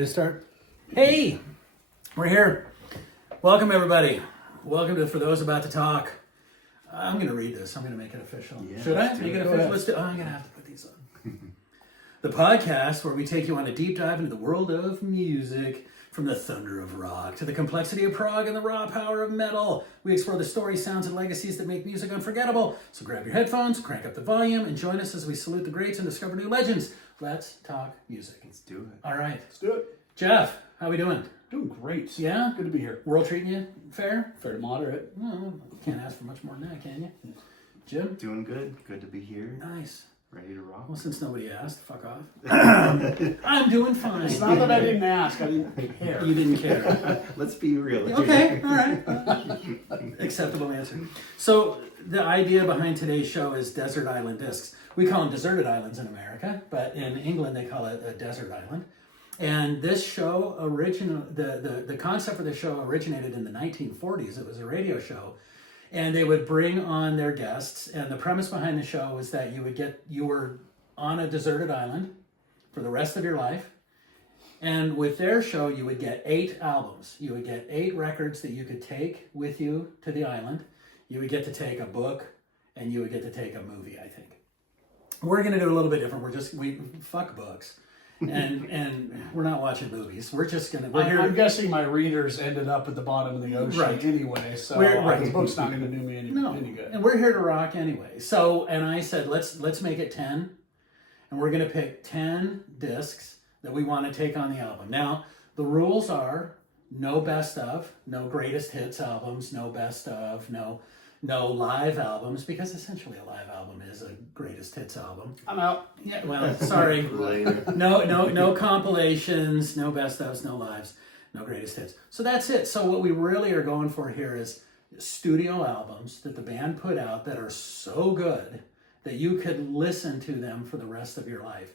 Ready to start? Hey, we're here. Welcome, everybody. Welcome to For Those About to Talk. I'm going to read this. I'm going to make it official. Yeah, Should I make it official? Let's do. Oh, I'm going to have to put these on. The podcast where we take you on a deep dive into the world of music, from the thunder of rock to the complexity of prog and the raw power of metal. We explore the stories, sounds, and legacies that make music unforgettable. So grab your headphones, crank up the volume, and join us as we salute the greats and discover new legends. Let's talk music. Let's do it. All right. Let's do it. Jeff, how we doing? Doing great. Yeah? Good to be here. World treating you fair? Fair to moderate. No, can't ask for much more than that, can you? Jim? Doing good. Good to be here. Nice. Ready to rock. Well, since nobody asked, fuck off. I'm doing fine. It's not that I didn't ask. I didn't care. You didn't care. Let's be real. Okay, all right. Acceptable answer. So the idea behind today's show is Desert Island Discs. We call them deserted islands in America, but in England they call it a desert island. And this show the concept for the show originated in the 1940s. It was a radio show. And they would bring on their guests, and the premise behind the show was that you were on a deserted island for the rest of your life. And with their show, you would get 8 albums. You would get 8 records that you could take with you to the island. You would get to take a book, and you would get to take a movie, I think. We're going to do a little bit different. We fuck books. And we're not watching movies. We're just going to... I'm guessing my readers ended up at the bottom of the ocean anyway, so the book's not going to do me any good. And we're here to rock anyway. So, and I said, let's make it 10. And we're going to pick 10 discs that we want to take on the album. Now, the rules are no best of, no greatest hits albums, no best of, no live albums, because essentially a live album is a greatest hits album. I'm out. Yeah, well, sorry. No compilations, no best ofs, no lives, no greatest hits. So that's it. So what we really are going for here is studio albums that the band put out that are so good that you could listen to them for the rest of your life.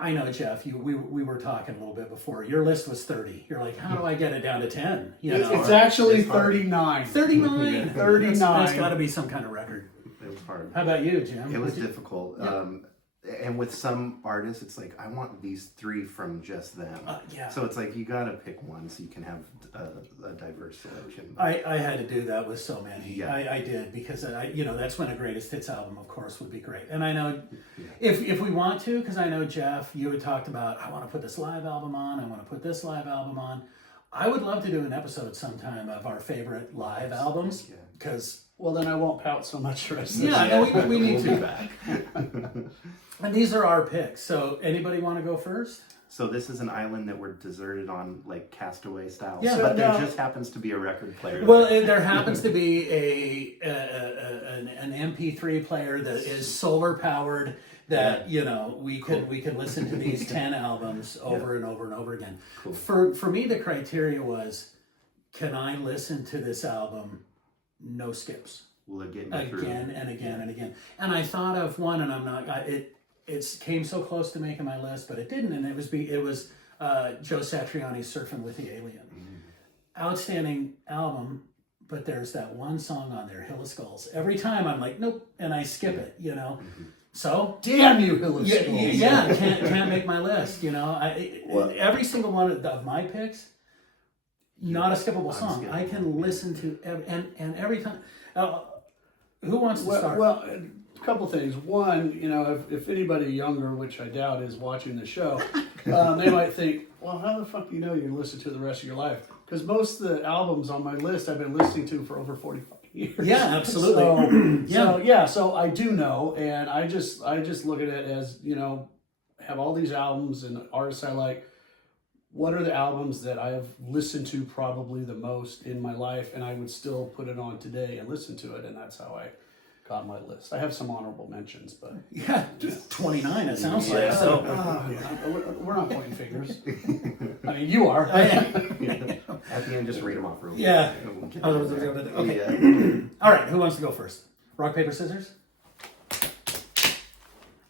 I know, Jeff, we were talking a little bit before. Your list was 30. You're like, how do I get it down to 10? It's actually 39. 39. 39. That's got to be some kind of record. It was hard. How about you, Jim? It was difficult. Yeah. And with some artists, it's like, I want these 3 from just them. Yeah. So it's like, you got to pick one so you can have a diverse selection. I had to do that with so many. Yeah. I did, because that's when a greatest hits album, of course, would be great. And I know if we want to, because I know, Jeff, you had talked about, I want to put this live album on, I want to put this live album on. I would love to do an episode sometime of our favorite live albums, because... Well, then I won't pout so much the rest of Yeah, no, we need We'll to. be back. And these are our picks. So anybody want to go first? So this is an island that we're deserted on, like Castaway style. Yeah, but there just happens to be a record player. Well, there happens to be an MP3 player that is solar powered. That we could listen to these 10 albums over and over and over again. Cool. For me, the criteria was, can I listen to this album no skips? Will it get me through? Again and again and again. And I thought of one, and I'm not. It came so close to making my list, but it didn't. And it was Joe Satriani's "Surfing with the Alien." Outstanding album, but there's that one song on there, "Hill of Skulls." Every time I'm like, nope, and I skip it. So Damn you, Hill of Skulls. Yeah, can't make my list. Every single one of my picks. Not a skippable song. I can listen to and every time. Who wants to start? Well, a couple things. One, if anybody younger, which I doubt is watching the show, they might think, well, how the fuck do you know you're going to listen to the rest of your life? Because most of the albums on my list I've been listening to for over 45 years. Yeah, absolutely. So I do know, and I just look at it as, have all these albums and artists I like. What are the albums that I've listened to probably the most in my life, and I would still put it on today and listen to it, and that's how I got my list. I have some honorable mentions, but... Yeah, 29 it sounds like, so... We're not pointing fingers. I mean, you are. At the end, just read them off real quick. Yeah. Okay. All right, who wants to go first? Rock, paper, scissors?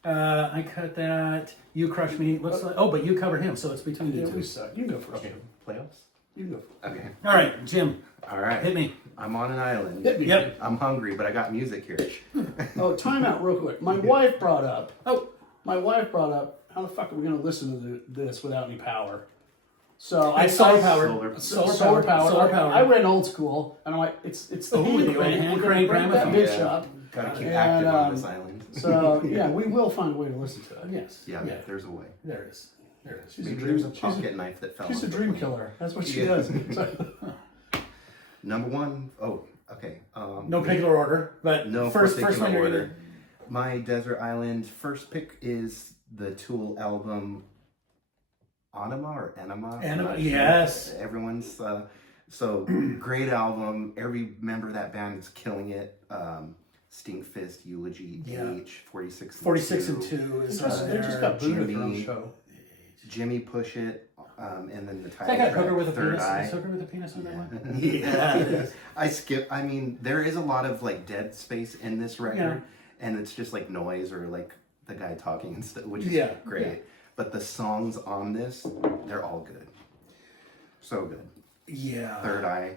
I cut that. You crush me. But you cover him, so it's between you two. We suck. You can go first. Okay, playoffs? You can go first. Okay. All right, Jim. All right. Hit me. I'm on an island. Hit me. Yep. I'm hungry, but I got music here. Oh, time out real quick. My wife brought up how the fuck are we going to listen to this without any power? So It's solar powered. Solar power. Solar powered. I went old school, and I'm like, it's the hand the old crank. hand We're crank gonna crank that gramophone. bitch up. Gotta keep And, active on this island. So yeah, we will find a way to listen to it. Yes. Yeah, there's a way. There it is. There it is. She's Maybe a there's dream. a pocket knife that fell She's a off the dream plane. killer. That's what she Yeah. does. So, Number one, oh, okay. No particular order, but No first particular one you're order. gonna. My desert island first pick is the Tool album Anima or Enema. I'm Enema, not sure. yes. Everyone's so great album. Every member of that band is killing it. Stinkfist, Eulogy, Yeah. H, 46 46 and 2 they is just, on they just there. got booed at their own Jimmy. show. Jimmy Push It, and then the Is title that guy track, Hooker with a Third penis? Eye. Is Hooker with a penis on that one? Yeah. it is. I mean, there is a lot of like dead space in this record, and it's just like noise or like the guy talking and stuff, which is great. Yeah. But the songs on this, they're all good. So good. Yeah. Third Eye,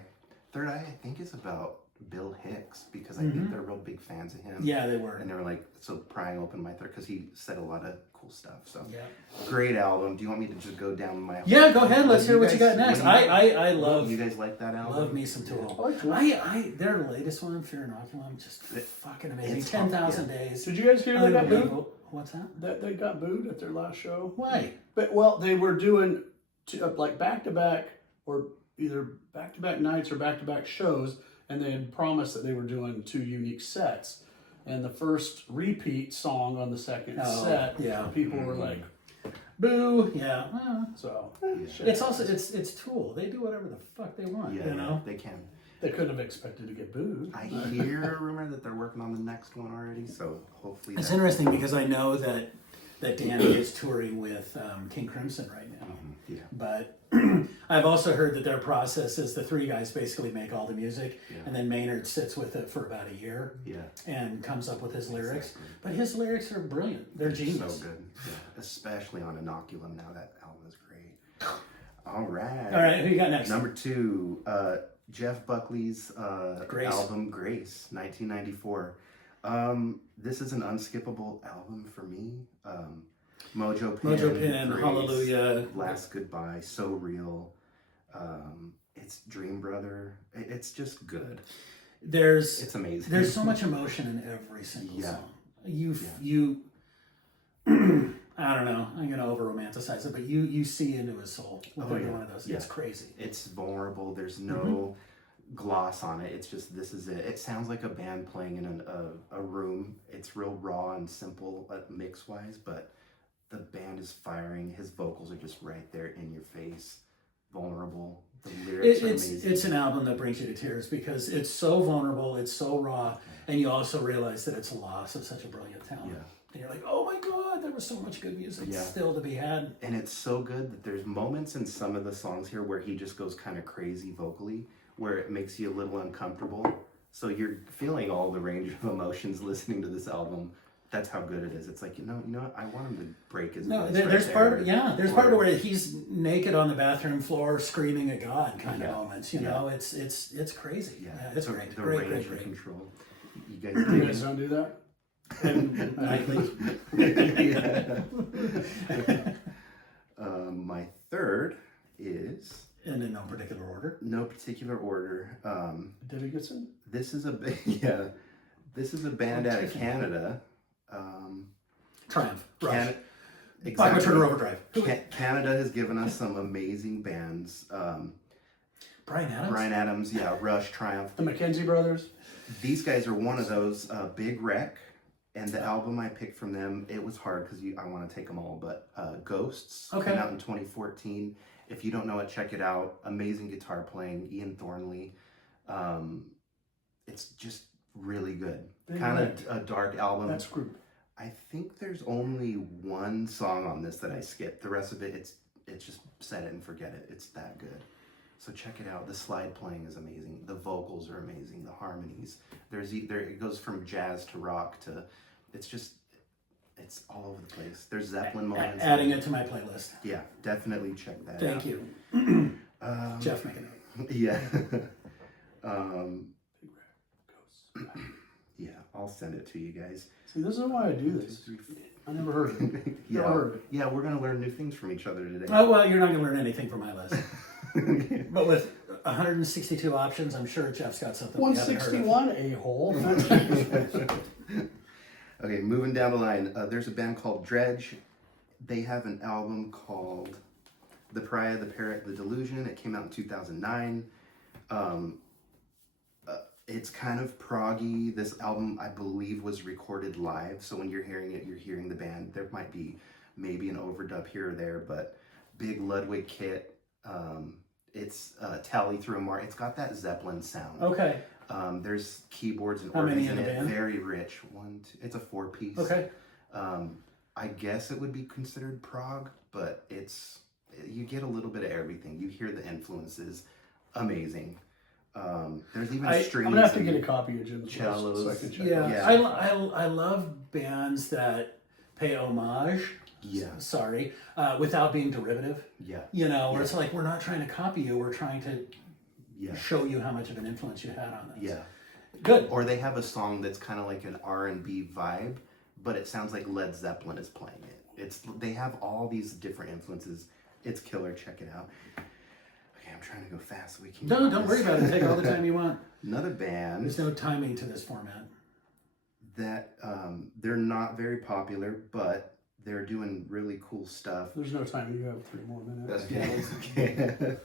I think is about Bill Hicks because I think they're real big fans of him. Yeah, they were. And they were like, so prying open my third because he said a lot of cool stuff. So Yeah. great album. Do you want me to just go down my? Yeah, go ahead. Let's Do hear what you got guys- next. what do you guys- I love You guys like that album? love me some Tool. I like Tool. Their latest one, Fear Inoculum, just fucking amazing. It's 10,000 Days. Did you guys hear they got booed? Unbelievable. What's that? That they got booed at their last show. Why? But well, they were doing like back to back or either back to back nights or back to back shows, and they had promised that they were doing 2 unique sets. And the first repeat song on the second Oh, set, yeah. people were like, Boo. Yeah. Well, so it's also it's Tool. They do whatever the fuck they want. Yeah, You know. they can. they couldn't have expected to get booed. I hear a rumor that they're working on the next one already, so hopefully. It's that- interesting because I know that Danny is touring with King Crimson right now. Yeah. But I've also heard that their process is the 3 guys basically make all the music, and then Maynard sits with it for about a year Yeah. and comes up with his lyrics. But his lyrics are brilliant. They're genius. So good. Yeah. Especially on Inoculum now. That album is great. All right. All right, who you got next? Number 2, Jeff Buckley's Grace. album Grace, 1994. This is an unskippable album for me. Mojo Pin, Mojo Pin, Grace, Hallelujah. Last Goodbye, So Real. It's Dream Brother. It's just good. It's amazing. There's so much emotion in every single Yeah. song. You I don't know. I'm gonna over romanticize it, but you see into his soul with every one of those. Yeah. It's crazy. It's vulnerable. There's no gloss on it. It's just this is it. It sounds like a band playing in a room. It's real raw and simple mix wise, but the band is firing. His vocals are just right there in your face. Vulnerable. The lyrics are amazing. It's an album that brings you to tears because it's so vulnerable, it's so raw, and you also realize that it's a loss of such a brilliant talent. Yeah. And you're like, oh my god, there was so much good music still to be had. And it's so good that there's moments in some of the songs here where he just goes kind of crazy vocally, where it makes you a little uncomfortable. So you're feeling all the range of emotions listening to this album. That's how good it is. It's like, you know what? I want him to break his No, voice there's right part there. of there's part of where he's naked on the bathroom floor screaming at God kind of moments. You know, it's crazy. Yeah, it's So great. the Great, range great, of great. control. You guys You guys don't do that? And I think my third is and in no particular order. no particular order. David Gibson? This is a This is a band out of Canada. Triumph. Rush. Can- Aqua exactly. Turner Overdrive. Canada has given us some amazing bands. Brian Adams. Brian Adams, yeah, Rush, Triumph. The Mackenzie Brothers? These guys are one of those. Big Wreck, and the album I picked from them, it was hard because I want to take them all, but Ghosts Okay. came out in 2014. If you don't know it, check it out. Amazing guitar playing, Ian Thornley. It's just really good. Big Kind Wreck. of a dark album. That's group. I think there's only one song on this that I skipped. The rest of it, it's just set it and forget it. It's that good. So check it out. The slide playing is amazing. The vocals are amazing. The harmonies. It goes from jazz to rock to, it's all over the place. There's Zeppelin moments. Adding it to my playlist. Yeah, definitely check that out. Thank you. Jeff, make a note. Yeah. Yeah, I'll send it to you guys. See, this is why I do this. I never heard of it. Yeah, Never heard of it. yeah, we're gonna learn new things from each other today. Oh, well, you're not going to learn anything from my list. But with 162 options, I'm sure Jeff's got something we haven't heard of. 161, a-hole. Okay, moving down the line, there's a band called Dredge. They have an album called The Pariah, the Parrot, the Delusion. It came out in 2009. It's kind of proggy. This album, I believe, was recorded live. So when you're hearing it, you're hearing the band. There might be maybe an overdub here or there, but big Ludwig kit. It's Tally through a Mar. It's got that Zeppelin sound. Okay. There's keyboards and How many organs in in the it. band? Very rich. It's a 4-piece. Okay. I guess it would be considered prog, but you get a little bit of everything. You hear the influences. Amazing. There's even strings. I'm gonna have to and get a copy of Jim's cellos. so I can check Yeah. it out. Yeah. I love bands that pay homage. Yeah. Sorry. Without being derivative. Yeah. You know, where it's like, we're not trying to copy you. We're trying to Yeah. show you how much of an influence you had on this. Yeah. Good. Or they have a song that's kind of like an R&B vibe, but it sounds like Led Zeppelin is playing it. They have all these different influences. It's killer. Check it out. Okay, I'm trying to go fast so we can. No, don't worry about it. Take all the time you want. Another band There's no timing to this format. that they're not very popular, but they're doing really cool stuff. There's no time. You have 3 more minutes. Okay.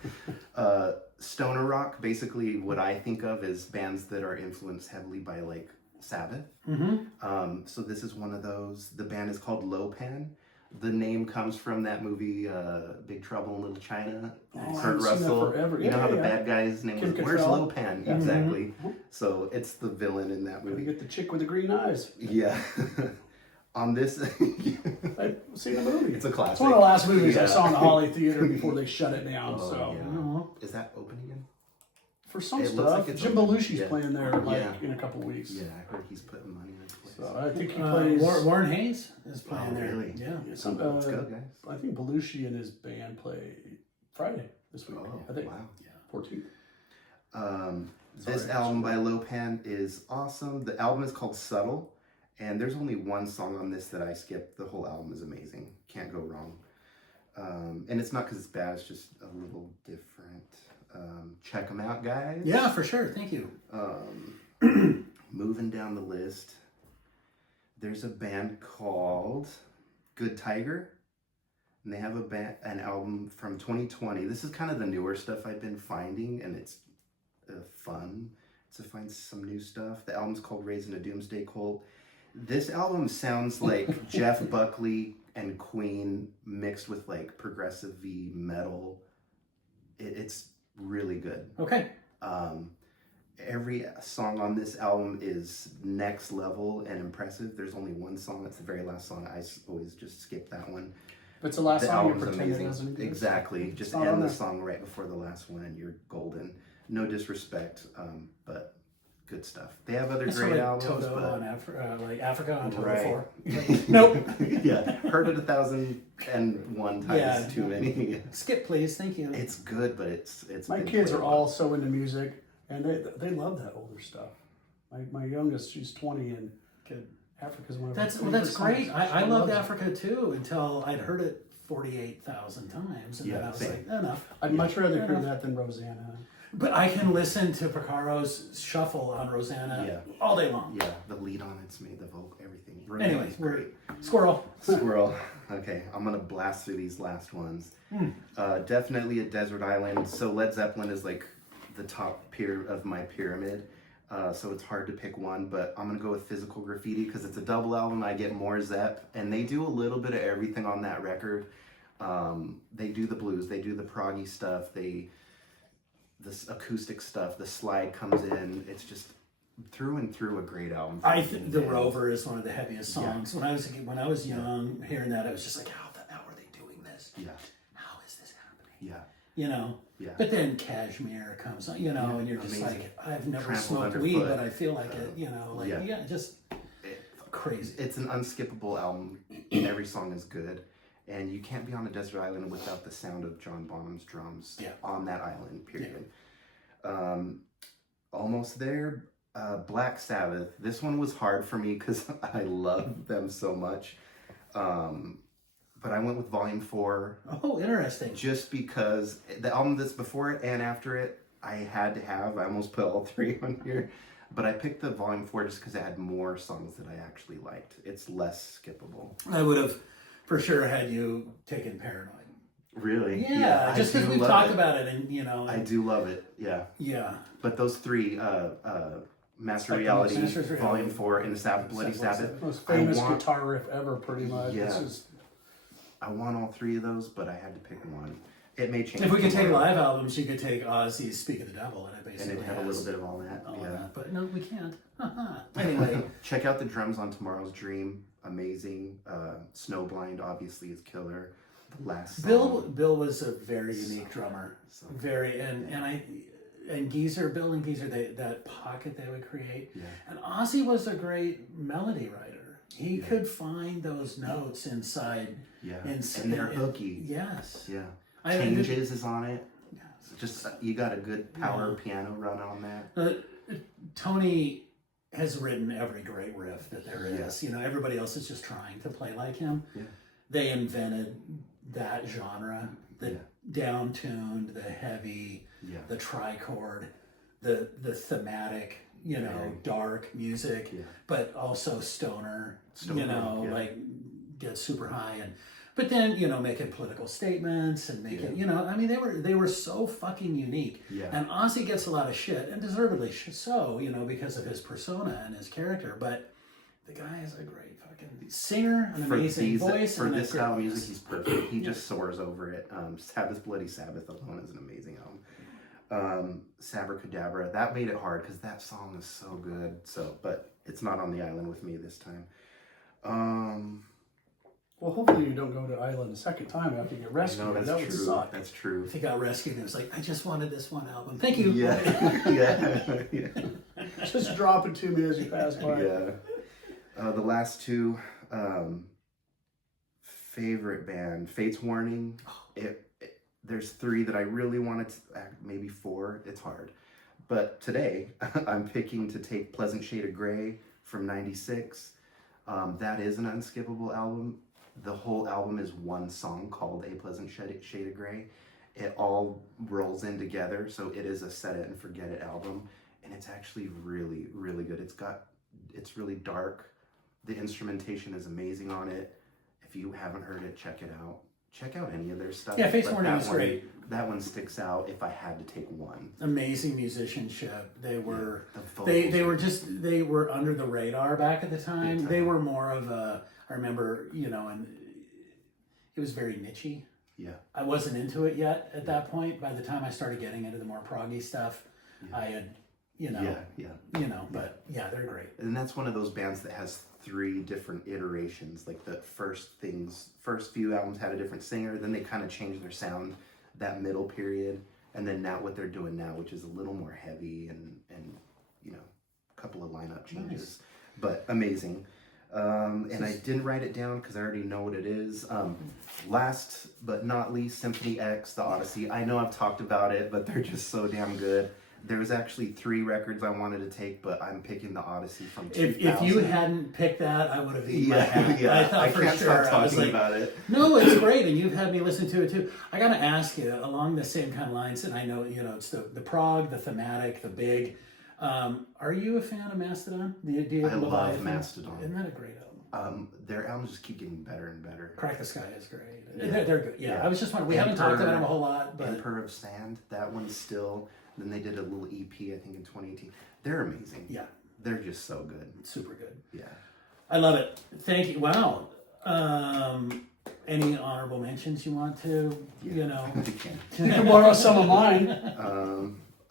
Stoner rock, basically what I think of is bands that are influenced heavily by like Sabbath. Mm-hmm. So this is one of those. The band is called Lopan. The name comes from that movie Big Trouble in Little China. Oh, I Kurt haven't seen that Russell. forever. You know how the Yeah. bad guy's name Kim was? Where's Cattrall. Lopan? Yeah. Exactly. So it's the villain in that You movie. get the chick with the green eyes. Yeah. On this, I've seen the movie. it's a classic. It's one of the last movies I Yeah. saw in the Holly Theater before they shut it down. Oh, so yeah. Oh. Is that open again? for some It looks stuff, like it's Jim open. Belushi's Yeah. playing there like Yeah. in a couple weeks. Yeah, I heard he's putting money in his place. So I think he plays. Warren Hayes is playing Oh, there. really? Yeah. Some, Let's go, guys. I think Belushi and his band play Friday this week. Oh, I think wow. 14th. This Sorry. album by Lopan is awesome. The album is called Subtle, and there's only one song on this that I skipped. The whole album is amazing. Can't go wrong. And it's not because it's bad, it's just a little different. Check them out, guys. Yeah, for sure. Thank you. Moving down the list, there's a band called Good Tiger, and they have an album from 2020. This is kind of the newer stuff I've been finding, and it's fun to find some new stuff. The album's called Raising a Doomsday Cult. This album sounds like Jeff Buckley and Queen mixed with like progressive metal. It's really good. Okay. Every song on this album is next level and impressive. There's only one song. It's the very last song. I always just skip that one. If it's the last The song, you album's pretend it amazing. doesn't exist. Exactly. Just not on end the there. song right before the last one and you're golden. No disrespect, but good stuff. They have other That's great like albums, Toto but on Africa on Toto Right. 4. Nope. yeah, heard it 1,001 times Yeah. too many. Skip, please. Thank you. It's good, but it's My been kids played are a lot. all so into music, and they love that older stuff. My youngest, she's 20, and Good. Africa's one of That's her well, favorite that's great. songs. I She loved loves it. Africa too until I'd heard it 48,000 times, and then Yeah, I was same. like, enough. I'd much rather Fair hear enough. that than Rosanna. But I can listen to Porcaro's shuffle on Rosanna Yeah. all day long. Yeah, the lead on it's made, the vocal, everything. Anyways, It's we're great. squirrel. Squirrel. Okay, I'm gonna blast through these last ones. Definitely a desert island. So Led Zeppelin is like the top tier of my pyramid. So it's hard to pick one, but I'm gonna go with Physical Graffiti because it's a double album. I get more Zepp, and they do a little bit of everything on that record. They do the blues, they do the proggy stuff, this acoustic stuff. The slide comes in. It's just through and through a great album. I think The Rover is one of the heaviest Yeah. songs. When I was young, hearing that, I was just like, how are they doing this? Yeah, How is this happening? yeah, You know. yeah. But then Cashmere comes on, you know, Yeah, and you're just amazing. like, I've never Trampled smoked underfoot. weed, but I feel like it, you know, like, yeah. yeah, just crazy. It's an unskippable album. Every song is good. And you can't be on a desert island without the sound of John Bonham's drums Yeah. on that island, period. Almost there. Black Sabbath. This one was hard for me because I love them so much. But I went with Volume 4 Oh, interesting. just because the album that's before it and after it, I had to have. I almost put all 3 on here. But I picked the Volume 4 just because it had more songs that I actually liked. It's less skippable. I would have for sure had you taken Paranoid. Really? Yeah, just I because do we've love talked it. about it, and I do love it, yeah. yeah. But those 3, Master Like the Reality, Master's Reality, Volume 4, and the Bloody Sabbath. Most famous want- guitar riff ever, pretty much. Yeah. It's just, I want all 3 of those, but I had to pick one. It may change. If we could take tomorrow, live albums, you could take Ozzy's "Speak of the Devil," and it and basically it had a has little bit of all that. all Yeah. that. But no, we can't. Anyway, Check out the drums on Tomorrow's Dream. Amazing. Snowblind obviously is killer. The last song. Bill was a very unique drummer. So- Very and Geezer, Bill and Geezer, that pocket they would create. Yeah. And Ozzy was a great melody writer. He could find those notes inside. Yeah. And they're hooky. Yes. Yeah. I- Changes is on it. Yeah. So just you got a good power piano run on that. Tony has written every great riff that there is. Yeah. You know, everybody else is just trying to play like him. Yeah. They invented that genre, the Yeah. down-tuned, the heavy, Yeah. the trichord, the thematic, you know, Very. dark music, Yeah. but also stoner, Stoner, you know, yeah. like get super high but then, you know, making political statements and making, you know, I mean, they were so fucking unique. Yeah. And Ozzy gets a lot of shit, and deservedly so, you know, because of his persona and his character. But the guy is a great fucking singer, an amazing voice, for and a this great- style of music, he's perfect. He just soars over it. Sabbath, Bloody Sabbath alone is an amazing album. Sabracadabra, that made it hard because that song is so good. So, but it's not on the island with me this time. well, hopefully you don't go to Island a second time after you get rescued. No, that's that would true. suck. That's true. If he got rescued, it was like, I just wanted this one album. Thank you. Yeah, yeah. Just drop it to me as you pass by. Yeah. The last 2, favorite band, Fate's Warning. There's 3 that I really wanted to, maybe 4. It's hard. But today, I'm picking to take Pleasant Shade of Grey from '96. That is an unskippable album. The whole album is one song called A Pleasant Shade of Grey. It all rolls in together, so it is a set it and forget it album. And it's actually really, really good. It's really dark. The instrumentation is amazing on it. If you haven't heard it, check it out. Check out any of their stuff. Yeah, Fate's but Warning that is one- great. That one sticks out if I had to take one. Amazing musicianship. They were The vocals they were under the radar back at the time. Big time. They were more of a, I remember, you know, and it was very nichey. Yeah. I wasn't into it yet at that point. By the time I started getting into the more proggy stuff, I had, you know, but yeah, they're great. And that's one of those bands that has 3 different iterations. Like the first few albums had a different singer, then they kind of changed their sound that middle period, and then now what they're doing now, which is a little more heavy and you know, a couple of lineup changes. Nice. But amazing. And I didn't write it down because I already know what it is. Last but not least, Symphony X, The Odyssey. I know I've talked about it, but they're just so damn good. There was actually 3 records I wanted to take, but I'm picking The Odyssey from 2000. If you hadn't picked that, I would have eaten my hat. Yeah, I thought for can't sure. stop I was talking like, about it. no, it's great, and you've had me listen to it too. I got to ask you along the same kind of lines, and I know you know it's the prog, the thematic, the big. Are you a fan of Mastodon? I love Mastodon. Isn't that a great album? Their albums just keep getting better and better. Crack the Sky is great. Yeah. They're good. Yeah, Yeah. I was just wondering. We haven't talked about them a whole lot, but Emperor of Sand, that one's still. Then they did a little EP, I think, in 2018. They're amazing. yeah, They're just so good. super good. Yeah. I love it. Thank you. Wow. Any honorable mentions you want to? Yeah. You know. I can. You can borrow some of mine.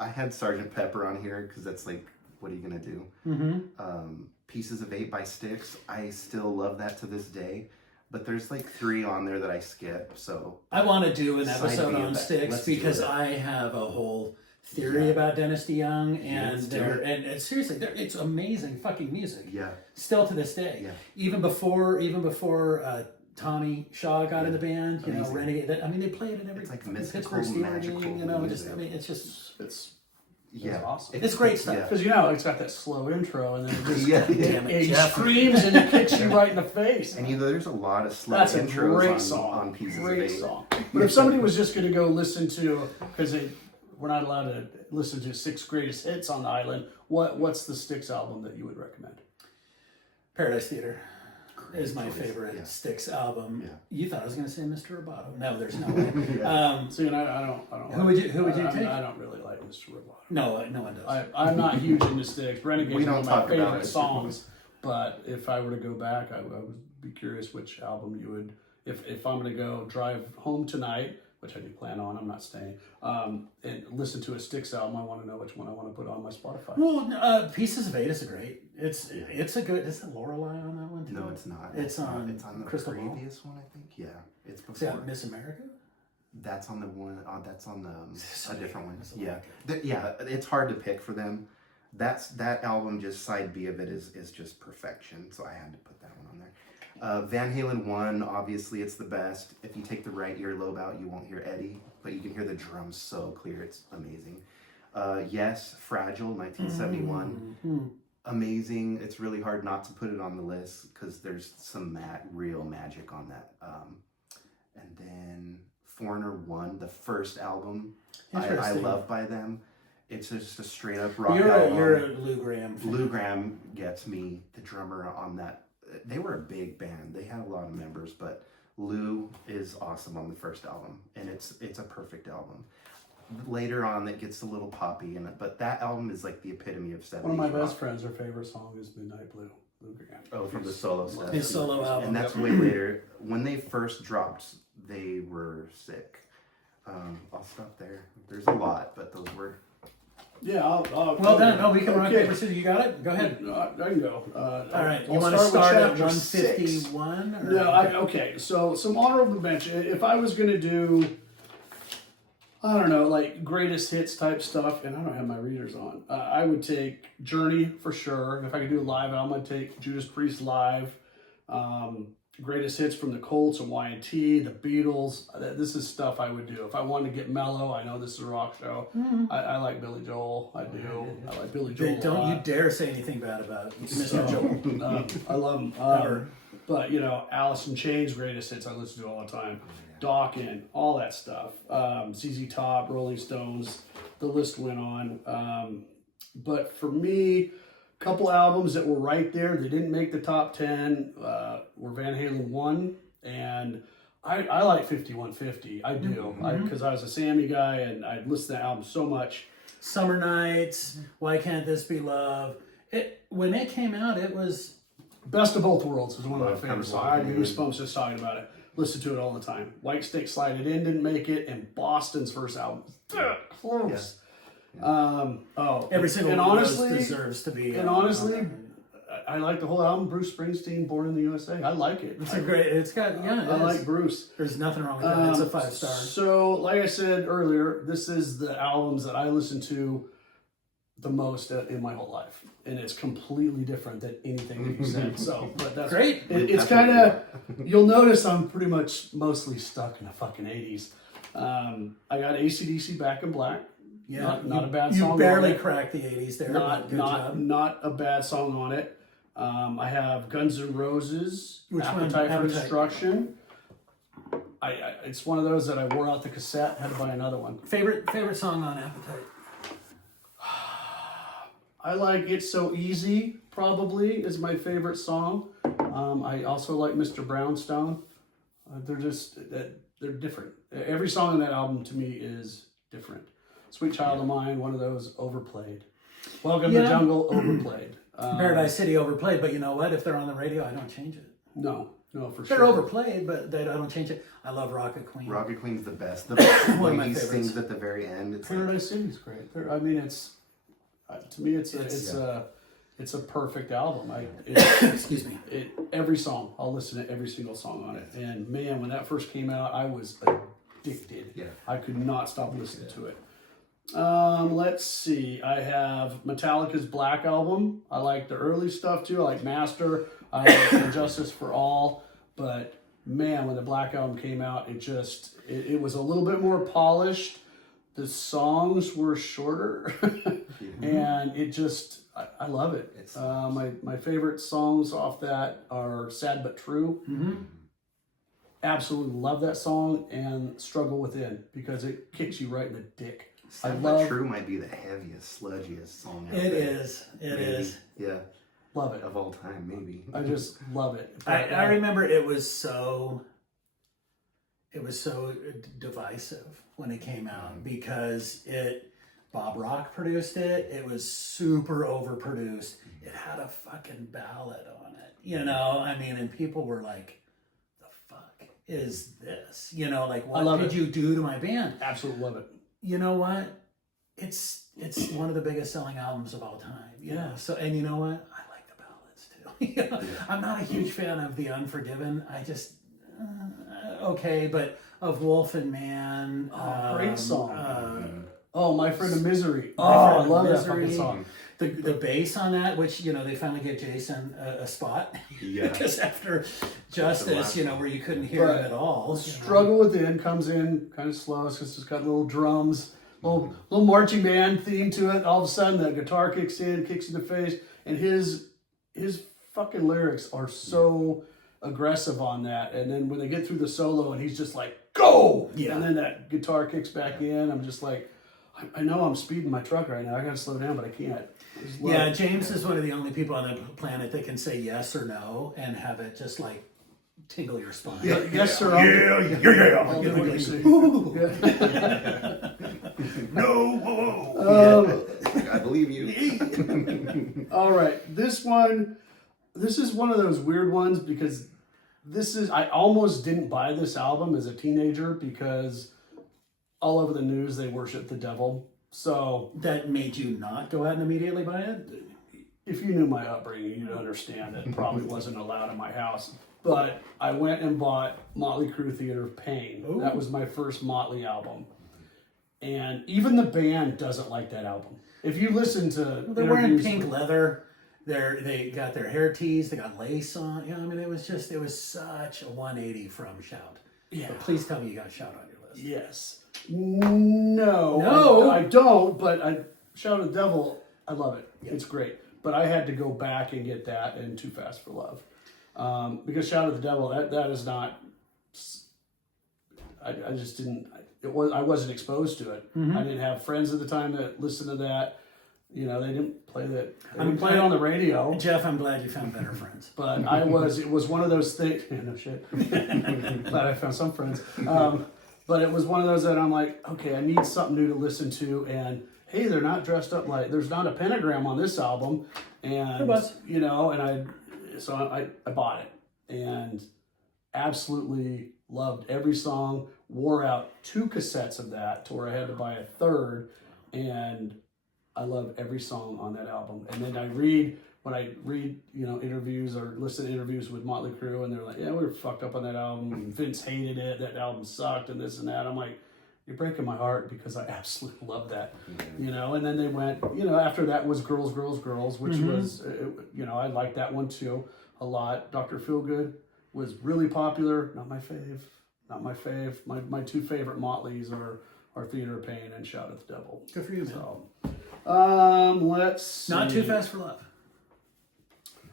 I had Sgt. Pepper on here because that's like, what are you gonna do? Mm-hmm. Pieces of 8 by Styx. I still love that to this day. But there's like 3 on there that I skip. So I want to do an Side episode B of on that. Styx Let's do because it. I have a whole theory Yeah. about Dennis DeYoung, and let's do they're it. and seriously, it's amazing fucking music. yeah, Still to this day. Yeah. Even before Tommy Shaw got in the band, you know, Amazing. Renegade. I mean, they played it every It's like fucking mystical, Pittsburgh Steelers magical game, you know, music. I mean, it's just It's Yeah. awesome. It's great stuff. Yeah. Because it's got that slow intro, and then it just Yeah. Damn it, it Jeff. screams and it kicks you right in the face. And there's a lot of slow That's a intros great on, song. on pieces Great of 8. song. But if somebody was just going to go listen to, because we're not allowed to listen to 6 greatest hits on the island, what's the Styx album that you would recommend? Paradise Theater is my choice. favorite Yeah. Styx album. Yeah. You thought I was going to say Mr. Roboto. No, there's no way. See, and I don't. Who would you take? I don't really like Mr. Roboto. No, no one does. I'm not huge into Styx. Renegade We is one don't of my talk about favorite it. songs. But if I were to go back, I would be curious which album you would. If I'm going to go drive home tonight, which I do plan on, I'm not staying, and listen to a Styx album, I want to know which one I want to put on my Spotify. Well, Pieces of 8 is a great. It's a good. Is it Lorelei on that one too? No, it's not. It's on It's on the Crystal Ball? previous one, I think. Yeah, it's Is before. that Miss America? That's on the one. That's on the a different one. That's Yeah, okay. yeah. It's hard to pick for them. That album, just side B of it is just perfection. So I had to put that one on there. Van Halen 1, obviously it's the best. If you take the right earlobe out, you won't hear Eddie, but you can hear the drums so clear. It's amazing. Yes, Fragile, 1971. Mm-hmm. Amazing. It's really hard not to put it on the list because there's some real magic on that. And then Foreigner 1, the first album, I Interesting. love by them. It's just a straight up rock You're album. a Lou Graham fan. Lou Graham gets me, the drummer on that. They were a big band. They had a lot of members, but Lou is awesome on the first album, and it's a perfect album. Later on, it gets a little poppy, but that album is like the epitome of 70s One of my rock. best friends, her favorite song is Midnight Blue. Lou Graham. Oh, from the solo stuff. His solo album. And that's way later. When they first dropped, they were sick. I'll stop there. There's a lot, but those were... Yeah, I'll Well done. Oh, we can rock, okay. paper, scissors. You got it? Go ahead. I can go. All right. You I'll want to start at with chapter 151? Or? No, okay. So some honorable mention. If I was gonna do, I don't know, like greatest hits type stuff, and I don't have my readers on, I would take Journey for sure. If I could do a live album, I'd take Judas Priest live. Greatest hits from the Colts and Y&T, the Beatles. This is stuff I would do if I wanted to get mellow. I know this is a rock show. I like Billy Joel. I do. I like Billy Joel. Don't you dare say anything bad about Mr. Joel. I love him. Ever. But Alice in Chains, greatest hits I listen to all the time. Dawkins, all that stuff. ZZ Top, Rolling Stones, the list went on. But for me, a couple albums that were right there, they didn't make the top 10, were Van Halen 1, and I like 5150. I do, because I was a Sammy guy, and I'd listen to the album so much. Summer Nights, Why Can't This Be Love? When it came out, it was... Best of Both Worlds was one of my Love favorite comes songs. I had walking goosebumps just talking about it. Listen to it all the time. White Snake Slide It In didn't make it, and Boston's first album. Close. Every single and one of honestly, those deserves to be... and honestly, I like the whole album. Bruce Springsteen, Born in the USA. I like it. it's a great... It's got... Yeah, it I is. like Bruce. There's nothing wrong with that. It's a 5-star. So, like I said earlier, this is the albums that I listen to the most in my whole life, and it's completely different than anything that you said. So, but that's Great. It's kind of, you'll notice I'm pretty much mostly stuck in the fucking 80s. I got AC/DC Back in Black. Yeah, Not a bad you song. barely on it. cracked the 80s there, but good job. Not a bad song on it. I have Guns N' Roses, Which one? Appetite for Appetite. Destruction. It's one of those that I wore out the cassette, had to buy another one. Favorite song on Appetite? I like It's So Easy, probably, is my favorite song. I also like Mr. Brownstone. They're different. Every song on that album to me is different. Sweet Child of Mine, one of those overplayed. Welcome to the Jungle, overplayed. Paradise City overplayed, but you know what? If they're on the radio, I don't change it. No, for They're sure. overplayed, but I don't change it. I love Rocket Queen. Rocket Queen's the best. The One of my way he favorites. sings at the very end. It's like, Paradise City's great. I mean, it's to me, it's a perfect album. Excuse me. Every song, I'll listen to every single song on it. And man, when that first came out, I was addicted. Yeah. I could not stop listening to it. Let's see. I have Metallica's Black Album. I like the early stuff too. I like Master. I like Justice for All. But man, when the Black Album came out, it was a little bit more polished. the songs were shorter, and it just I love it. It's My favorite songs off that are "Sad but True." Mm-hmm. Absolutely love that song, and "Struggle Within" because it kicks you right in the dick. Sad love- but True might be the heaviest, sludgiest song out It there. is. It Maybe. is. Yeah, Love it. of all time, maybe. I just love it. I remember it was so divisive when it came out because Bob Rock produced it. It was super overproduced. It had a fucking ballad on it, you know. I mean, and people were like, "The fuck is this?" You know, like, what love did it. you do to my band? Absolutely love it. You know what? It's one of the biggest selling albums of all time. Yeah. So, and you know what? I like the ballads too. You know, I'm not a huge fan of The Unforgiven. I just okay, but of Wolf and Man. Great song. Oh, My Friend of Misery. My I Friend of love that Misery. fucking song. The bass on that, which you know they finally gave Jason a spot Yeah. because after Justice, you know, where you couldn't hear But it at all. Struggle Within comes in kind of slow because it's got little drums, little marching band theme to it. All of a sudden, the guitar kicks in the face, and his fucking lyrics are so aggressive on that. And then when they get through the solo, and he's just like, "Go!" Yeah. And then that guitar kicks back in. I'm just like, I know I'm speeding my truck right now. I gotta slow down, but I can't. I just love Yeah, it. James is one of the only people on the planet that can say yes or no and have it just like tingle your spine. Yes, sir. I'll do what you say. No, whoa. I believe you. All right, this is one of those weird ones because I almost didn't buy this album as a teenager because all over the news they worship the devil. So That made you not go out and immediately buy it? if you knew my upbringing, you'd understand that it probably wasn't allowed in my house. But I went and bought Motley Crue Theater of Pain. Ooh. That was my first Motley album. And even the band doesn't like that album. If you listen to They're wearing interviews- pink leather. They got their hair teased. They got lace on. Yeah, I mean, it was such a 180 from Shout. Yeah. But please tell me you got Shout on your list. Yes. No. No. I don't, but I Shout at the Devil, I love it. It's great. But I had to go back and get that and Too Fast for Love. Because Shout at the Devil, that is not, I just didn't, I wasn't exposed to it. I didn't have friends at the time that listened to that. You know, they didn't play that. They didn't play it on the radio. Jeff, I'm glad you found better friends. But it was one of those things. Yeah, no shit. Glad I found some friends. But it was one of those that I'm like, okay, I need something new to listen to. And hey, they're not dressed up like, there's not a pentagram on this album. And, There was. you know, and I bought it and absolutely loved every song, wore out 2 cassettes of that to where I had to buy a third. And I love every song on that album. And then when I read, you know, interviews or listen to interviews with Motley Crue, and they're like, yeah, we were fucked up on that album. And Vince hated it. That album sucked and this and that. I'm like, you're breaking my heart because I absolutely love that, you know. And then they went, you know, after that was Girls, Girls, Girls, which was, you know, I liked that one too a lot. Dr. Feelgood was really popular. Not my fave. My 2 favorite Motleys are Theater of Pain and Shout at the Devil. Good for you, man. So, let's see. Not Too Fast for Love.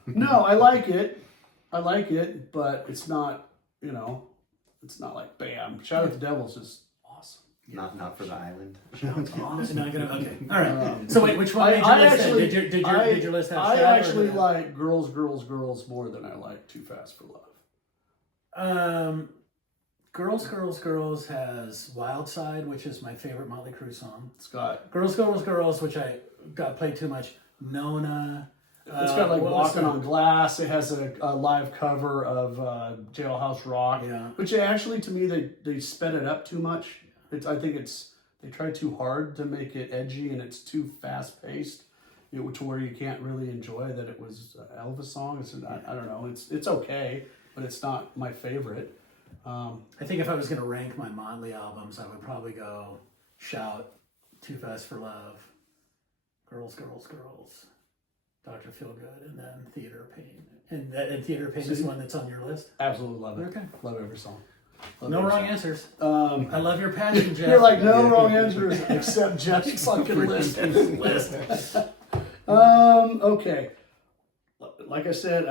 No, I like it, but it's not, you know, it's not like bam. Shout at the Devil's just awesome. Not for the island. Awesome. Not gonna, okay. All right. So wait, which one did you I list? actually, Did your list have I Shout or actually did like Girls, Girls, Girls more than I like Too Fast for Love. Girls, Girls, Girls has Wild Side, which is my favorite Motley Crue song. It's got Girls, Girls, Girls, which I got played too much. Nona. It's got like what was Walking the- on Glass. It has a live cover of Jailhouse Rock, Yeah. which actually to me they sped it up too much. I think they tried too hard to make it edgy and it's too fast paced, you know, to where you can't really enjoy that it was an Elvis song. I don't know. It's okay, but it's not my favorite. I think if I was going to rank my Motley albums, I would probably go Shout, Too Fast for Love, Girls, Girls, Girls, Dr. Feelgood, and then Theater of Pain. And Theater of Pain is See? one that's on your list? Absolutely love it. Okay. Love every song. Love No every wrong song. answers. I love your passion, Jeff. You're like, no wrong answers except Jeff's fucking list. Okay. Like I said,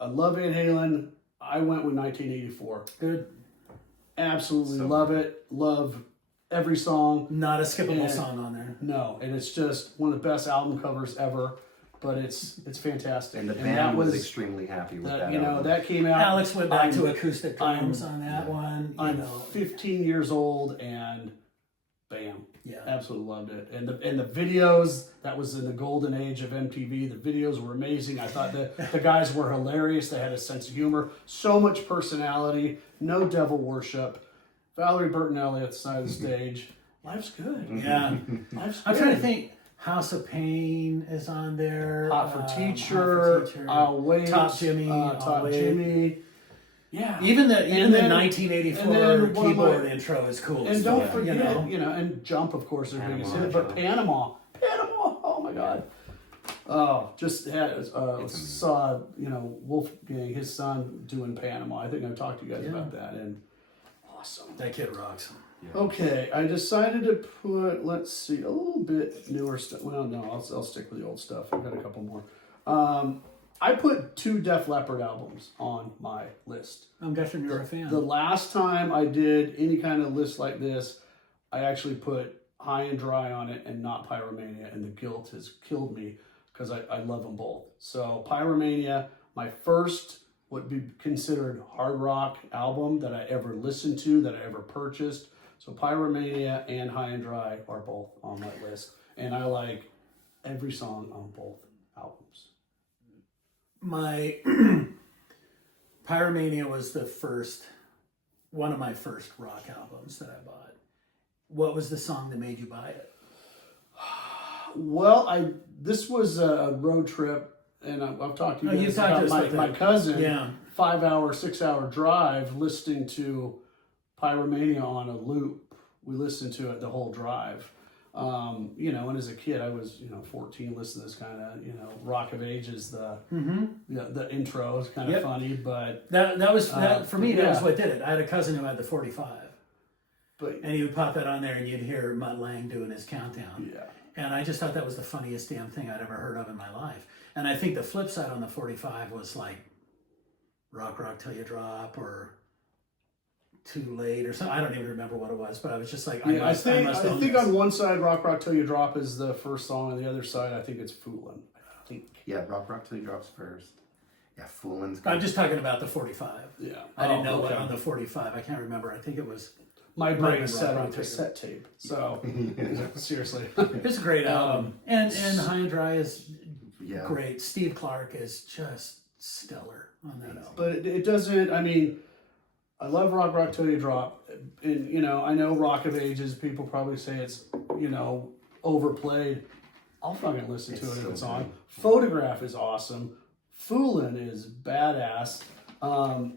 I love Van Halen. I went with 1984. Good. Absolutely So love it. Love every song. Not a skippable Yeah. song on there. No, and it's just one of the best album covers ever. But it's fantastic. And the that band was extremely happy with that. you know, album. that came out. Alex went back I'm- to acoustic drums I'm- on that one. You I'm know, 15 years old, and bam, yeah. absolutely loved it. And the videos, that was in the golden age of MTV. The videos were amazing. I thought that the guys were hilarious. They had a sense of humor, so much personality, no devil worship. Valerie Bertinelli at the side of the stage. Life's good. Yeah. Life's good. I'm trying to think. House of Pain is on there. Hot for Hot Teacher, for Teacher. I'll Wait, Top Jimmy, Top I'll Wait. Jimmy. Yeah. Even the And then- 1984 and then one of keyboard my- intro is cool. And as don't fuck, forget, you know. and Jump, of course, their biggest Panama, hit, but Jump. Panama, oh my God. Oh, just had, saw, Wolfgang, his son, doing Panama. I think I've talked to you guys about that, and awesome. That kid rocks. Okay, I decided to put, let's see, a little bit newer stuff. Well, no, I'll stick with the old stuff. I've got a couple more. I put 2 Def Leppard albums on my list. I'm guessing you're a fan. The last time I did any kind of list like this, I actually put High and Dry on it and not Pyromania, and the guilt has killed me because I love them both. So Pyromania, my first would be considered hard rock album that I ever listened to, that I ever purchased. So Pyromania and High and Dry are both on my list, and I like every song on both albums. My Pyromania was one of my first rock albums that I bought. What was the song that made you buy it? Well, this was a road trip, and I've talked to you Oh, guys you talked to about us about my that. cousin. Yeah. 5-hour, 6-hour drive listening to Pyromania on a loop. We listened to it the whole drive. And as a kid, I was 14, listening to this kind of Rock of Ages. The intro is kind of Yep. funny, but That was for me. That was yeah. what did it. I had a cousin who had the 45, but and he would pop that on there, and you'd hear Mutt Lange doing his countdown. yeah. And I just thought that was the funniest damn thing I'd ever heard of in my life. And I think the flip side on the 45 was like Rock Rock Till You Drop or Too Late or something. I don't even remember what it was, but I was just like, I I think must own think this. on one side, Rock Rock Till You Drop is the first song, on the other side, I think it's Foolin'. I think. Yeah, Rock Till You Drops first. Yeah, Foolin's I'm good. just talking about the 45. Yeah. I didn't know okay. what on the 45. I can't remember. I think it was. My Might brain be is Rock set Rock on Till You cassette tape. So seriously. It's a great album. And High and Dry is Yeah. great. Steve Clark is just stellar on that album. But it doesn't, I mean, I love Rock Rock Till You Drop. And, I know Rock of Ages, people probably say it's, overplayed. I'll fucking listen to it if so it's on. good. Photograph is awesome. Foolin' is badass.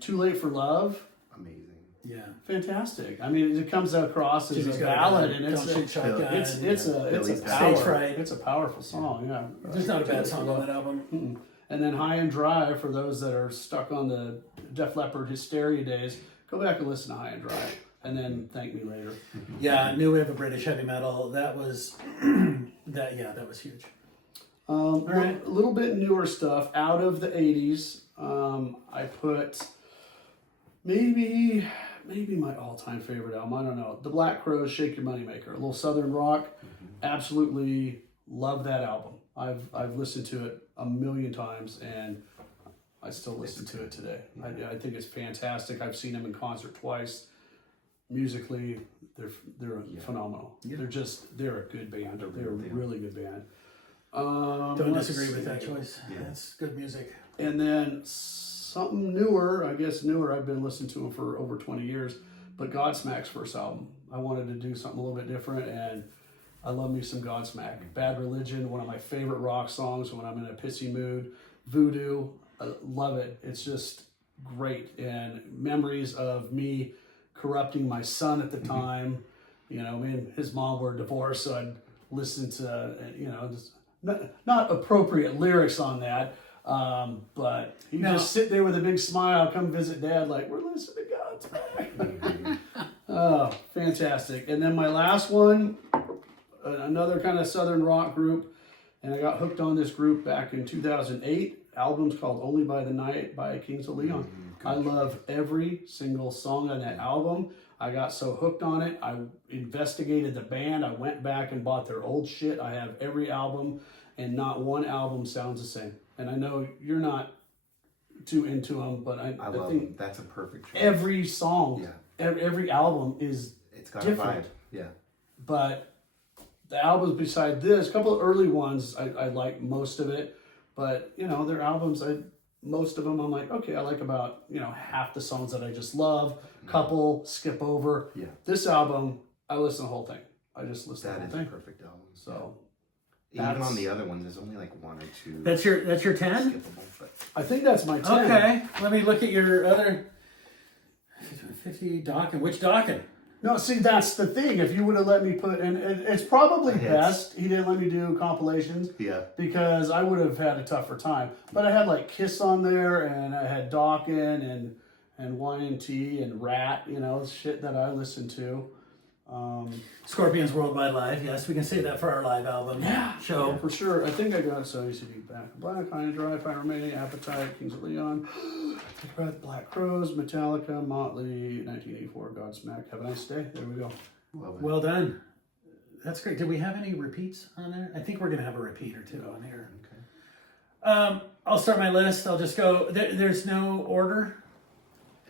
Too Late for Love, Amazing. Yeah. fantastic. I mean, it comes across as Jimmy's a got a ballad, gun, and Don't Shoot Shotgun. it's a Billy's power. Stage Fright. It's a powerful song. Yeah, There's not a Too bad Late for song Love. on that album. And then High and Dry, for those that are stuck on the Def Leppard hysteria days, go back and listen to High and Dry, and then thank me later. Yeah, New Wave of British Heavy Metal. That was that was huge. Right. A little bit newer stuff out of the 80s. I put maybe my all-time favorite album. I don't know. The Black Crowes, Shake Your Moneymaker. A little Southern rock. Absolutely love that album. I've listened to it a million times, and I still listen to it today. I think it's fantastic. I've seen them in concert twice. Musically, they're phenomenal. They're a good band. They're a really good band. Don't let's disagree with see. that choice. Yeah. That's good music. And then something newer, I've been listening to them for over 20 years, but Godsmack's first album. I wanted to do something a little bit different, and I love me some Godsmack. Bad Religion, one of my favorite rock songs when I'm in a pissy mood. Voodoo, I love it. It's just great. And memories of me corrupting my son at the time. Me and his mom were divorced, so I'd listen to, just not appropriate lyrics on that. But he'd just sit there with a big smile, come visit Dad, like, we're listening to Godsmack. Oh, fantastic. And then my last one, another kind of Southern rock group. And I got hooked on this group back in 2008. Album's called Only by the Night by Kings of Leon. I love every single song on that album. I got so hooked on it. I investigated the band. I went back and bought their old shit. I have every album, and not one album sounds the same. And I know you're not too into them, but I love think them. That's a perfect choice. every song, Yeah. every album is It's got different. a vibe. Yeah. But the albums beside this, a couple of early ones, I like most of it. But, you know, their albums, most of them, I'm like, okay, I like about, you know, half the songs that I just love. Couple, skip over. Yeah. This album, I listen to the whole thing. I just listen to That the is whole a thing. perfect album. So, Even that's- on the other ones, there's only like one or two That's your 10? skippable. But I think that's my 10. Okay, let me look at your other 50 Dokken. Which Dokken? No, see, that's the thing. If you would have let me put, and it's probably Hits. best he didn't let me do compilations. yeah. Because I would have had a tougher time. But I had like Kiss on there, and I had Dokken and Y&T and Rat, you know, shit that I listened to. Scorpions Worldwide Live. Yes, we can say that for our live album show. For sure. I think I got so ACD Back in Black, High and Dry, Fire Remaining, Appetite, Kings of Leon, Take a Breath, Black Crows, Metallica, Motley, 1984, Godsmack. Have a nice day. There we go. Love it. Well done. That's great. Did we have any repeats on there? I think we're going to have a repeat or two on here. Okay. I'll start my list. I'll just go. There's no order,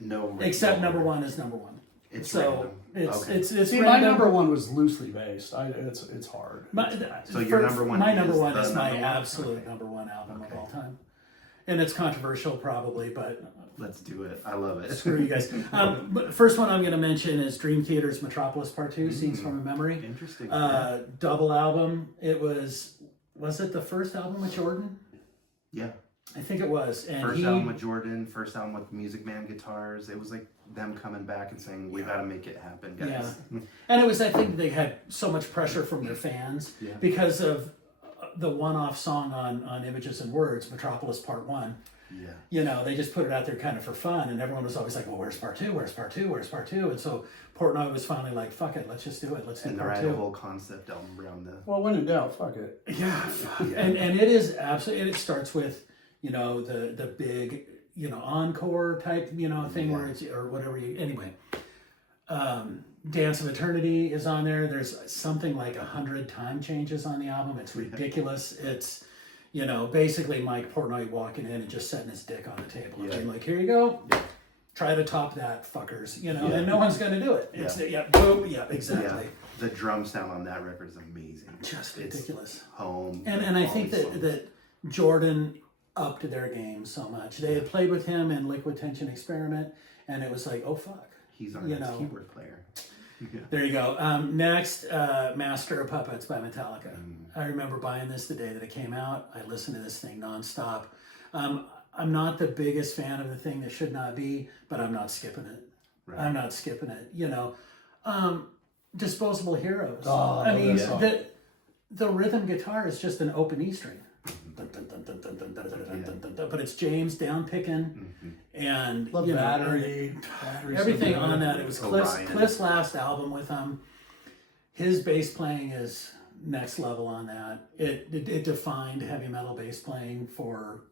No. except no, number one is number one. It's So random. it's Okay. it's See, my random. number one was loosely based. It's hard. So your number one My is number one the is my number one? absolute Okay. number one album of Okay. all time, and it's controversial probably, but Let's do it. I love it. screw you guys. But first one I'm going to mention is Dream Theater's Metropolis Part 2, Scenes from a Memory. Interesting. Double album. It was it the first album with Jordan? yeah. I think it was. And First album with Jordan, first album with Music Man guitars. It was like them coming back and saying, "We got to make it happen, guys." And it was, I think they had so much pressure from their fans Yeah. because of the one-off song on Images and Words, Metropolis Part 1. Yeah. You know, they just put it out there kind of for fun, and everyone was always like, well, where's Part 2? Where's Part 2? Where's Part 2? And so Portnoy was finally like, fuck it, let's just do it. Let's do And they're Part at 2. a whole concept album around the. Well, when in doubt, fuck it. Yeah. Yeah. And it is absolutely, it starts with, you know, the big, you know, encore type, you know, thing where it's, or whatever you, anyway. Dance of Eternity is on there. There's something like 100 time changes on the album. It's ridiculous. It's, you know, basically Mike Portnoy walking in and just setting his dick on the table and Yeah. being like, here you go. Try to top that, fuckers. You know, Yeah. and no one's going to do it. It's, boom, exactly. Yeah. The drum sound on that record is amazing. Just It's ridiculous. home. And I all think these that, songs. that Jordan upped their game so much. They had played with him in Liquid Tension Experiment, and it was like, oh fuck. He's our you next know. keyboard player. Yeah. There you go. Next, Master of Puppets by Metallica. I remember buying this the day that it came out. I listened to this thing nonstop. I'm not the biggest fan of the thing that should not be, but I'm not skipping it. Right. I'm not skipping it. You know, Disposable Heroes. Oh, I mean, that song. the rhythm guitar is just an open E string. Dun, dun, dun, dun, dun, dun, dun, dun, dun, dun, dun, dun. But it's James down picking and Love you know, Battery. everything on that. It was Orion. Cliff's last album with him. His bass playing is next level on that. It defined heavy metal bass playing for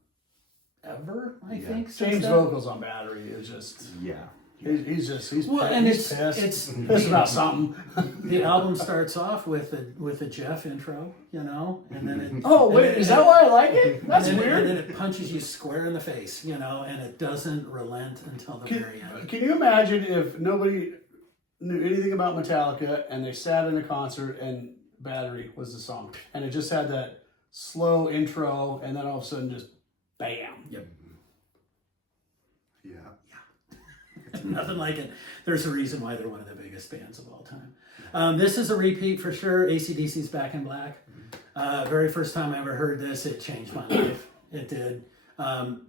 ever, I think. since James then. vocals on Battery is just. Yeah. He's Well, and he's it's pissed. Pissed about something. the album starts off with a Jeff intro, you know, and then it. Oh wait, and is then that why I like it? That's and then, weird. And then it punches you square in the face, you know, and it doesn't relent until the very end. Can you imagine if nobody knew anything about Metallica and they sat in a concert and Battery was the song and it just had that slow intro and then all of a sudden just bam. Yep. Yeah. Nothing like it. There's a reason why they're one of the biggest bands of all time. This is a repeat for sure. AC/DC's Back in Black. Very first time I ever heard this, it changed my life. It did.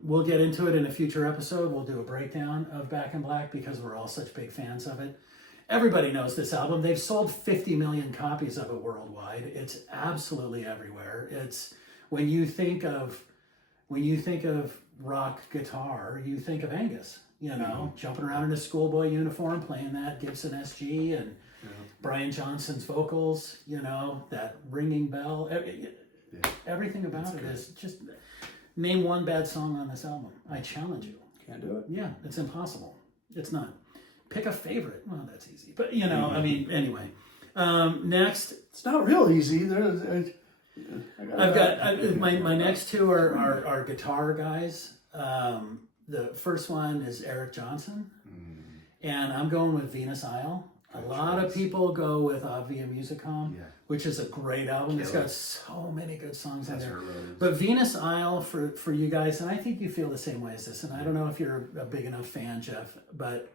We'll get into it in a future episode. We'll do a breakdown of Back in Black because we're all such big fans of it. Everybody knows this album. They've sold 50 million copies of it worldwide. It's absolutely everywhere. It's when you think of rock guitar, you think of Angus. you know, jumping around in a schoolboy uniform, playing that Gibson SG, and Brian Johnson's vocals, you know, that ringing bell. Everything about it is just, name one bad song on this album. I challenge you. Can't do it. Yeah, it's impossible. It's not. Pick a favorite. Well, that's easy. But, you know, I mean, anyway. Next, It's not real easy. I've got my next two are guitar guys. The first one is Eric Johnson, and I'm going with Venus Isle. A lot of people go with Via Musicom, which is a great album. It's got so many good songs in there. But Venus Isle, for you guys, and I think you feel the same way as this, and I don't know if you're a big enough fan, Jeff, but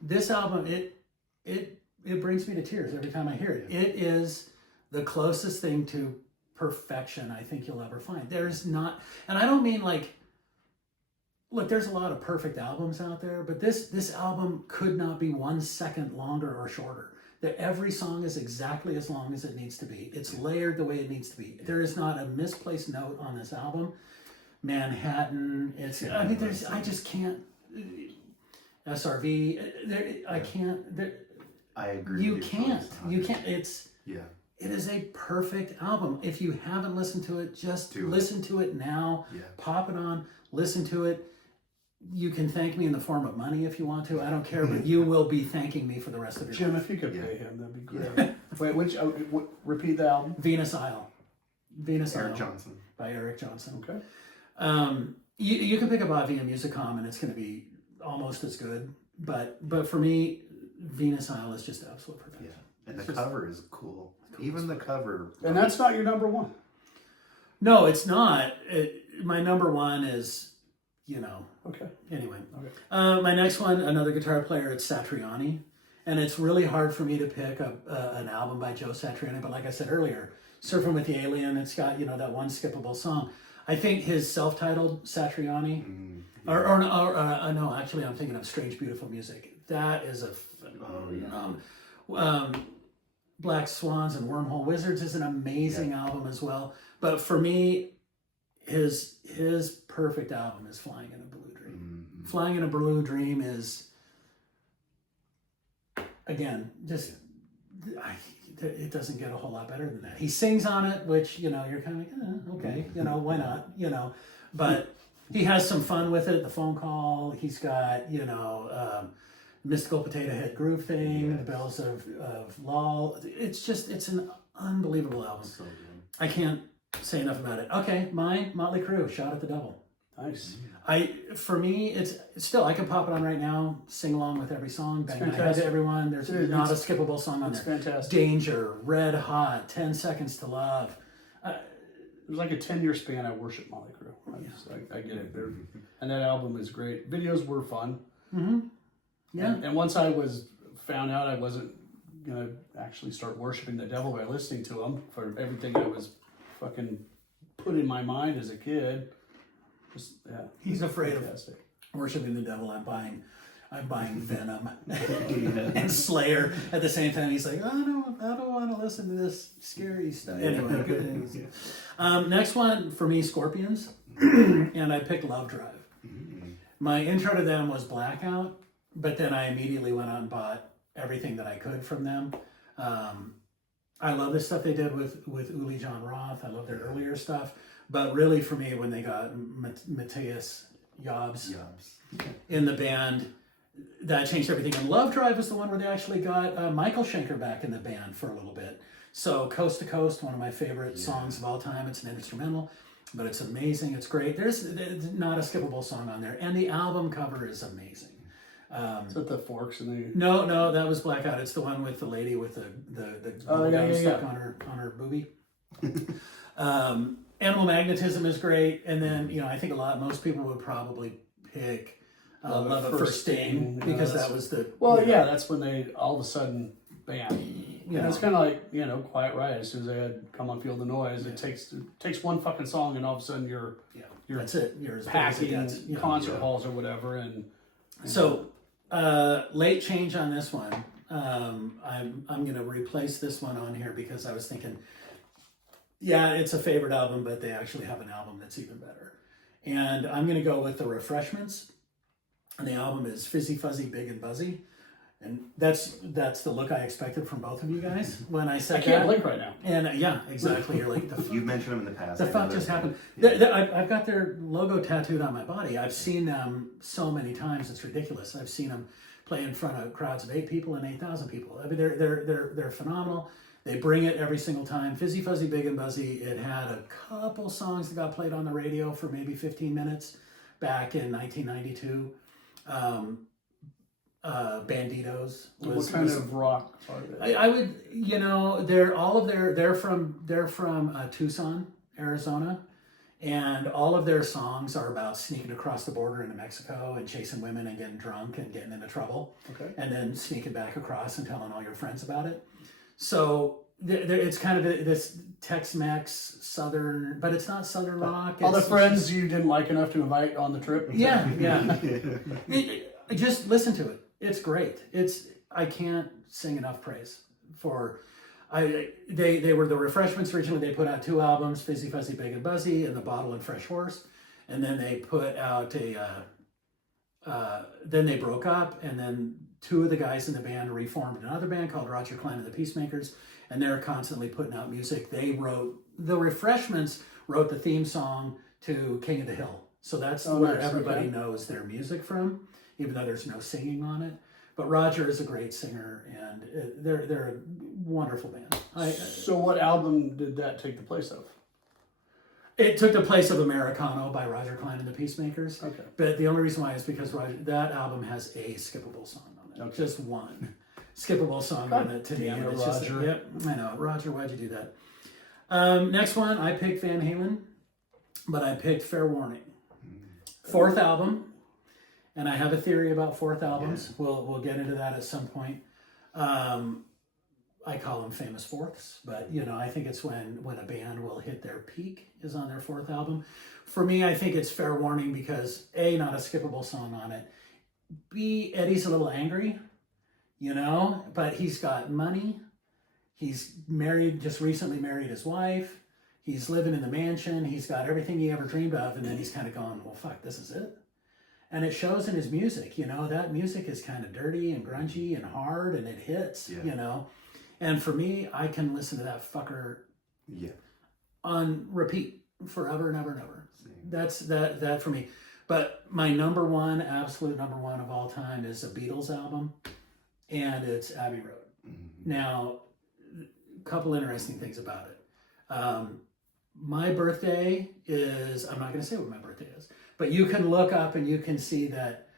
this album, it brings me to tears every time I hear it. It is the closest thing to perfection I think you'll ever find. There's not, and I don't mean like, look, there's a lot of perfect albums out there, but this album could not be 1 second longer or shorter. That every song is exactly as long as it needs to be. It's layered the way it needs to be. There is not a misplaced note on this album. Manhattan, I just can't. SRV, I can't. I agree. You with can't. You can't. It is a perfect album. If you haven't listened to it, just listen to it now. Yeah. Pop it on, listen to it. You can thank me in the form of money if you want to. I don't care, but you will be thanking me for the rest of your Jim, life. if you could pay him, that'd be great. Wait, repeat the album. Venus Isle. Eric Johnson. By Eric Johnson. Okay. You can pick up Via Musicom and it's going to be almost as good. But for me, Venus Isle is just absolute perfection. Yeah. And the cover is cool. Even the cover. And that's not your number one. No, it's not. My number one is, you know. Okay. Anyway. Okay. My next one, another guitar player, it's Satriani. And it's really hard for me to pick an album by Joe Satriani. But like I said earlier, Surfing with the Alien, it's got, you know, that one skippable song. I think his self-titled Satriani, no, actually I'm thinking of Strange Beautiful Music. That is a Black Swans and Wormhole Wizards is an amazing album as well. But for me, his perfect album is Flying in a Blue Dream. Flying in a Blue Dream is, again, just, it doesn't get a whole lot better than that. He sings on it, which, you know, you're kind of like, okay, you know, why not, you know. But he has some fun with it, the phone call. He's got, you know, Mystical Potato Head Groove Thing, The Bells of Lol. It's an unbelievable album. So good. I can't say enough about it. Okay, mine, Motley Crue, Shout at the Devil. Nice. For me, it's still, I can pop it on right now, sing along with every song, bang my head to fantastic. everyone. There's not a skippable song on It's there. fantastic. Danger, Red Hot, 10 Seconds to Love. It was like a 10-year span. I worship Motley Crue. I get it. And that album is great. Videos were fun. Mm-hmm. Yeah. And once I found out I wasn't gonna actually start worshiping the devil by listening to him for everything I was fucking put in my mind as a kid. He's afraid fantastic. of worshiping the devil. I'm buying Venom and Slayer at the same time. He's like, I don't want to listen to this scary stuff. Anyway, good. Next one for me, Scorpions, and I picked Love Drive. My intro to them was Blackout, but then I immediately went out and bought everything that I could from them. I love the stuff they did with Uli John Roth. I love their earlier stuff, but really for me, when they got Matthias Jobs in the band, that changed everything. And Love Drive was the one where they actually got Michael Schenker back in the band for a little bit. So Coast to Coast, one of my favorite songs of all time. It's an instrumental, but it's amazing. It's great. There's not a skippable song on there. And the album cover is amazing. Is that the forks and the... No, that was Blackout. It's the one with the lady with the gum stuck on her boobie. Animal Magnetism is great. And then, you know, I think most people would probably pick Love at First Sting, because that was the... Well, yeah, that's when they all of a sudden, bam. Yeah, it's kind of like, you know, Quiet Riot. As soon as they had Come On Feel the Noise, it takes one fucking song and all of a sudden you're that's it. You're as packing big as it gets. concert halls or whatever. And so, late change on this one. I'm going to replace this one on here because I was thinking, yeah, it's a favorite album, but they actually have an album that's even better. And I'm going to go with The Refreshments. and the album is Fizzy Fuzzy Big and Buzzy. And that's the look I expected from both of you guys when I said I can't that. blink right now. And yeah, exactly. You're like, You've mentioned them in the past. the I know fuck they're just good. happened. Yeah. I've got their logo tattooed on my body. I've seen them so many times. It's ridiculous. I've seen them play in front of crowds of 8 people and 8,000 people. I mean, they're phenomenal. They bring it every single time. Fizzy Fuzzy Big and Buzzy. It had a couple songs that got played on the radio for maybe 15 minutes back in 1992. Banditos. What kind of rock are they? I would, they're from Tucson, Arizona, and all of their songs are about sneaking across the border into Mexico and chasing women and getting drunk and getting into trouble, Okay. and then sneaking back across and telling all your friends about it. So it's kind of this Tex-Mex Southern, but it's not Southern rock. All the It's friends you didn't like enough to invite on the trip? yeah. Just listen to it. It's great. I can't sing enough praise for. They were the Refreshments originally. They put out 2 albums, Fizzy Fuzzy Big and Buzzy and The Bottle and Fresh Horse, and then they put out then they broke up, and then 2 of the guys in the band reformed another band called Roger Klein and the Peacemakers, and they're constantly putting out music. The Refreshments wrote the theme song to King of the Hill, so that's where nice. everybody Okay. knows their music from, even though there's no singing on it. But Roger is a great singer, and they're a wonderful band. So what album did that take the place of? It took the place of Americano by Roger Klein and the Peacemakers. Okay. But the only reason why is because that album has a skippable song on it. Okay. Just one skippable song on it to the end. damn it, It's just, Roger. yep, I know. Roger, why'd you do that? Next one, I picked Van Halen, but I picked Fair Warning. 4th album. And I have a theory about 4th albums. We'll get into that at some point. I call them famous fourths, but I think it's when a band will hit their peak is on their 4th album. For me, I think it's Fair Warning because A, not a skippable song on it. B, Eddie's a little angry, but he's got money. He's married, just recently married his wife. He's living in the mansion. He's got everything he ever dreamed of, and then he's kind of going, well, fuck, this is it. And it shows in his music, that music is kind of dirty and grungy and hard, and it hits, And for me, I can listen to that fucker on repeat forever and ever and ever. That's that for me. But my absolute number one of all time is a Beatles album, and it's Abbey Road. Mm-hmm. Now, a couple interesting things about it. My birthday is, I'm not going to say what my birthday is, but you can look up and you can see that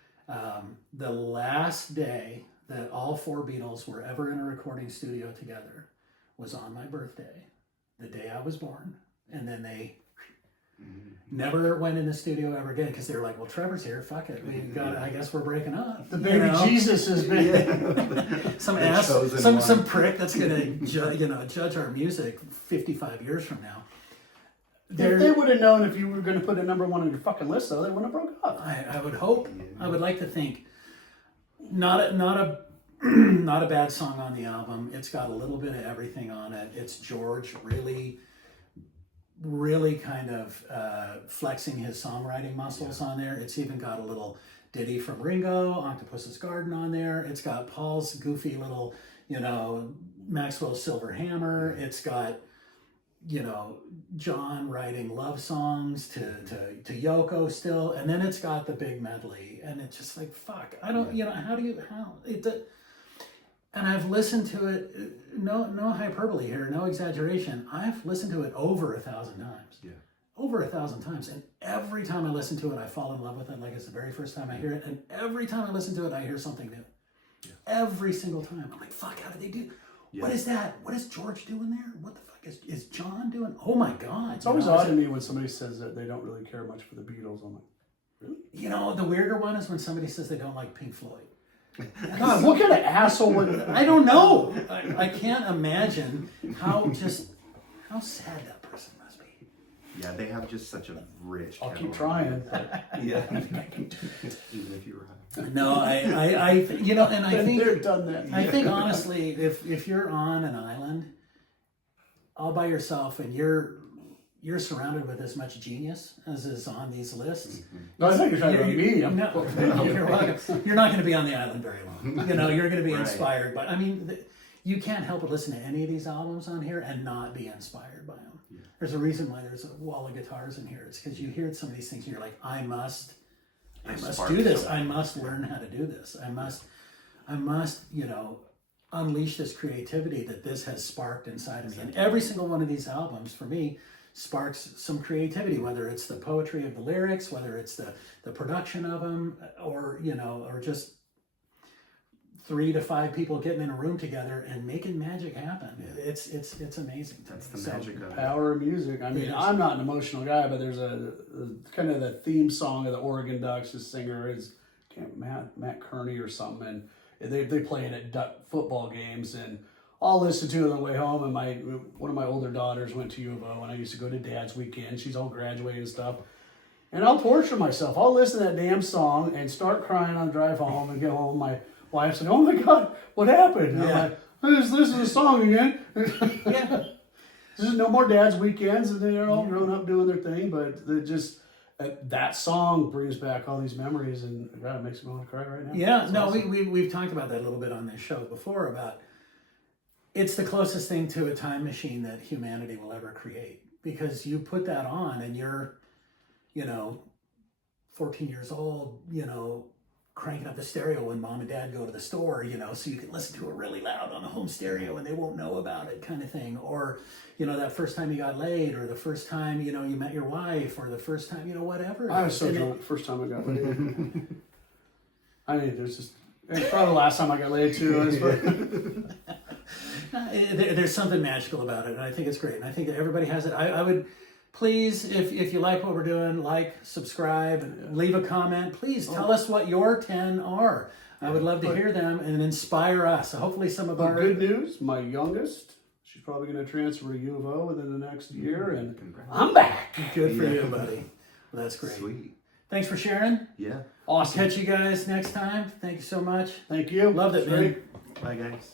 the last day that all 4 Beatles were ever in a recording studio together was on my birthday, the day I was born. And then they never went in the studio ever again because they were like, well, Trevor's here, fuck it. I guess we're breaking up. The baby Jesus has been... Some prick that's going to judge our music 55 years from now. If they would have known if you were going to put a number 1 on your fucking list, though, they wouldn't have broke up. I would hope. I would like to think. Not a bad song on the album. It's got a little bit of everything on it. It's George really, really kind of flexing his songwriting muscles on there. It's even got a little ditty from Ringo, Octopus's Garden on there. It's got Paul's goofy little, Maxwell's Silver Hammer. It's got John writing love songs to Yoko still, and then it's got the big medley, and it's just like, fuck, I don't, and I've listened to it, no hyperbole here, no exaggeration, I've listened to it over 1,000 times. Over 1,000 times, and every time I listen to it, I fall in love with it like it's the very first time I hear it, and every time I listen to it, I hear something new. Every single time. I'm like, fuck, how did they do? What is that? What is George doing there? What the fuck is John doing? Oh my God. It's always odd to me when somebody says that they don't really care much for the Beatles. I'm like, really? The weirder one is when somebody says they don't like Pink Floyd. God, what kind of asshole would that? I don't know. I can't imagine how sad that person must be. Yeah, they have just such a rich I'll keep catalog. trying. Yeah. Even if you're right. No, I think they're done that. I think honestly, if you're on an island all by yourself and you're you're surrounded with as much genius as is on these lists. No, I thought you were talking about me. No, you're welcome. You're not going to be on the island very long. You know, you're going to be Right. inspired by. I mean, you can't help but listen to any of these albums on here and not be inspired by them. Yeah. There's a reason why there's a wall of guitars in here. It's because you hear some of these things and you're like, I must spark do this. something. I must learn how to do this. I must, you know, unleash this creativity that this has sparked inside of me. And every single one of these albums, for me, sparks some creativity, whether it's the poetry of the lyrics, whether it's the production of them, or, you know, or just 3 to 5 people getting in a room together and making magic happen. It's amazing. That's the So, magic of it. Power of music. I mean, Yes. I'm not an emotional guy, but there's a kind of the theme song of the Oregon Ducks. The singer is Matt Kearney or something, and they play it at Duck football games, and I'll listen to it on the way home. And one of my older daughters went to U of O, and I used to go to Dad's weekend. She's all graduated and stuff. And I'll torture myself. I'll listen to that damn song and start crying on the drive home and get home. My wife's like, "Oh my God, what happened?" And I'm like, "I just listened to the song again." yeah. There's no more Dad's weekends, and they're all grown up doing their thing. But that song brings back all these memories, and God, it makes me want to cry right now. Yeah, It's no, awesome. we've talked about that a little bit on this show before about it's the closest thing to a time machine that humanity will ever create, because you put that on and you're, you know, 14 years old, you know, cranking up the stereo when mom and dad go to the store, you know, so you can listen to it really loud on the home stereo and they won't know about it, kind of thing. Or, you know, that first time you got laid, or the first time, you know, you met your wife, or the first time, you know, whatever. I was so And drunk the first time I got laid. I mean, it's probably the last time I got laid too. There's something magical about it, and I think it's great, and I think that everybody has it. I would please, if you like what we're doing, like, subscribe, leave a comment. Please tell us what your 10 are. I would love to hear them and inspire us. So hopefully some of our Good news, my youngest, she's probably going to transfer to U of O within the next year, and Congrats. I'm back. good for you, buddy. Well, that's great. Sweet. Thanks for sharing. Yeah. Awesome. Catch you guys next time. Thank you so much. Thank you. Loved it, It's man. great. Bye, guys.